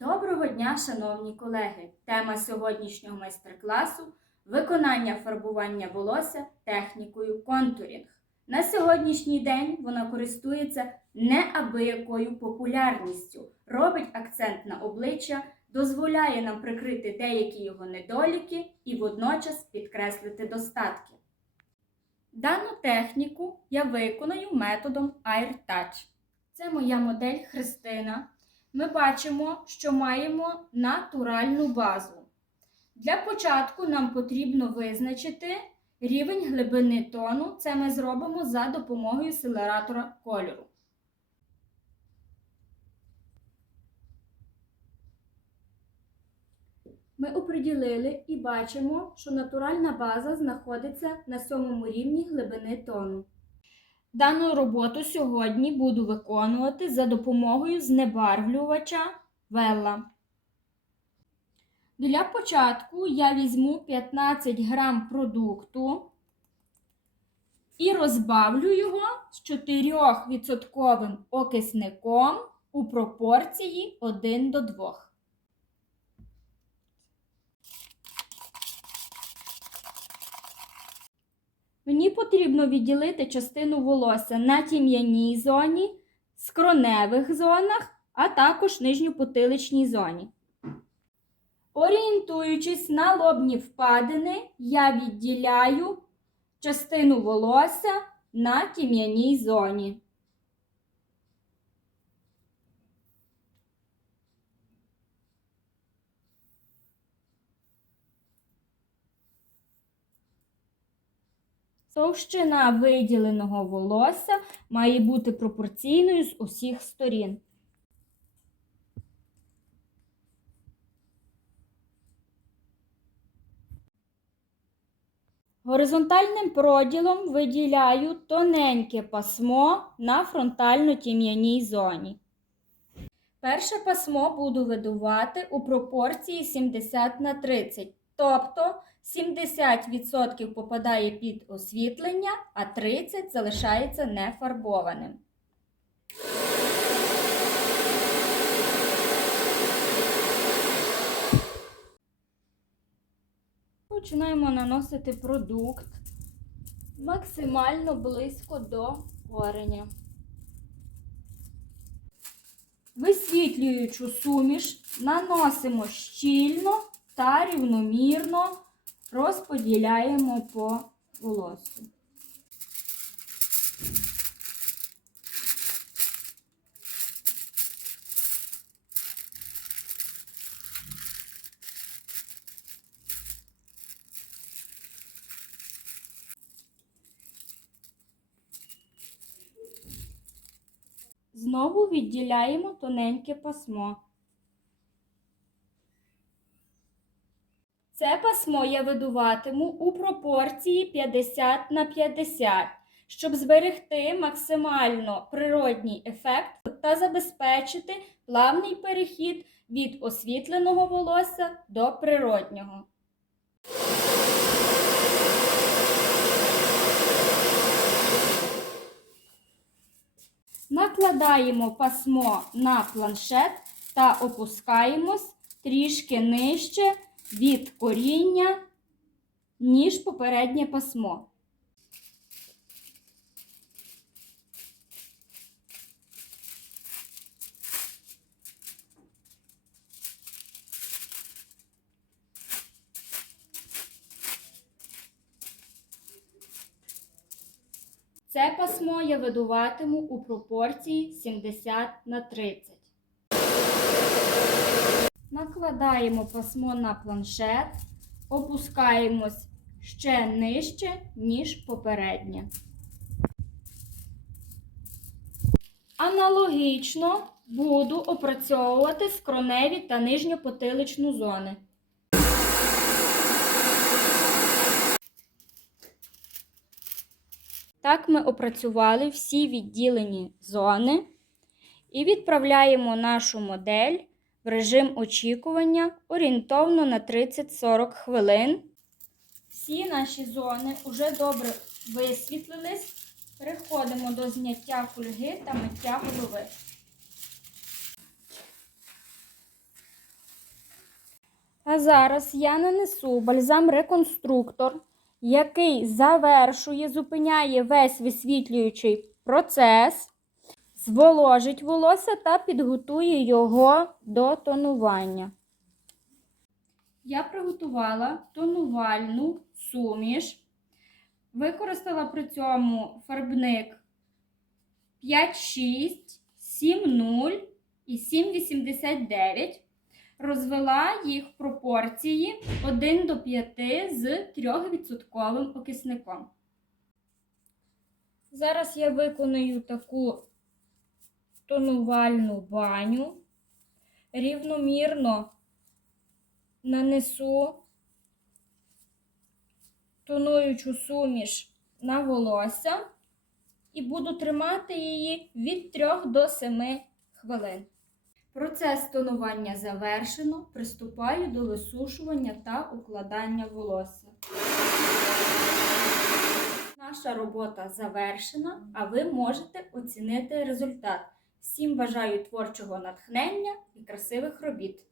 Доброго дня, шановні колеги! Тема сьогоднішнього майстер-класу виконання фарбування волосся технікою контурінг. На сьогоднішній день вона користується неабиякою популярністю, робить акцент на обличчя, дозволяє нам прикрити деякі його недоліки і водночас підкреслити достатки. Дану техніку я виконую методом Air Touch. Це моя модель Христина. Ми бачимо, що маємо натуральну базу. Для початку нам потрібно визначити рівень глибини тону. Це ми зробимо за допомогою селератора кольору. Ми оприділили і бачимо, що натуральна база знаходиться на сьомому рівні глибини тону. Дану роботу сьогодні буду виконувати за допомогою знебарвлювача Велла. Для початку я візьму 15 грам продукту і розбавлю його з 4% окисником у пропорції 1 до 2. Мені потрібно відділити частину волосся на тім'яній зоні, скроневих зонах, а також нижньопотиличній зоні. Орієнтуючись на лобні впадини, я відділяю частину волосся на тім'яній зоні. Товщина виділеного волосся має бути пропорційною з усіх сторін. Горизонтальним проділом виділяю тоненьке пасмо на фронтально-тім'яній зоні. Перше пасмо буду видувати у пропорції 70 на 30, тобто 70% попадає під освітлення, а 30% залишається нефарбованим. Починаємо наносити продукт максимально близько до кореня. Висвітлюючу суміш наносимо щільно та рівномірно розподіляємо по волосю. Знову відділяємо тоненьке пасмо. Це пасмо я видуватиму у пропорції 50 на 50, щоб зберегти максимально природній ефект та забезпечити плавний перехід від освітленого волосся до природнього. Накладаємо пасмо на планшет та опускаємось трішки нижче від коріння, ніж попереднє пасмо. Це пасмо я видуватиму у пропорції 70 на 30. Накладаємо пасмо на планшет, опускаємось ще нижче, ніж попереднє. Аналогічно буду опрацьовувати скроневі та нижньопотиличну зони. Так ми опрацювали всі відділені зони і відправляємо нашу модель в режим очікування орієнтовно на 30-40 хвилин. Всі наші зони вже добре висвітлились. Переходимо до зняття фольги та миття голови. А зараз я нанесу бальзам реконструктор, який завершує, зупиняє весь висвітлюючий процес, зволожить волосся та підготує його до тонування. Я приготувала тонувальну суміш. Використала при цьому фарбник 5,6, 7,0 і 7,89. Розвела їх в пропорції 1 до 5 з 3% окисником. Зараз я виконую таку тонувальну баню, рівномірно нанесу тонуючу суміш на волосся і буду тримати її від 3 до 7 хвилин. Процес тонування завершено. Приступаю до висушування та укладання волосся. Наша робота завершена, а ви можете оцінити результат. Всім бажаю творчого натхнення і красивих робіт!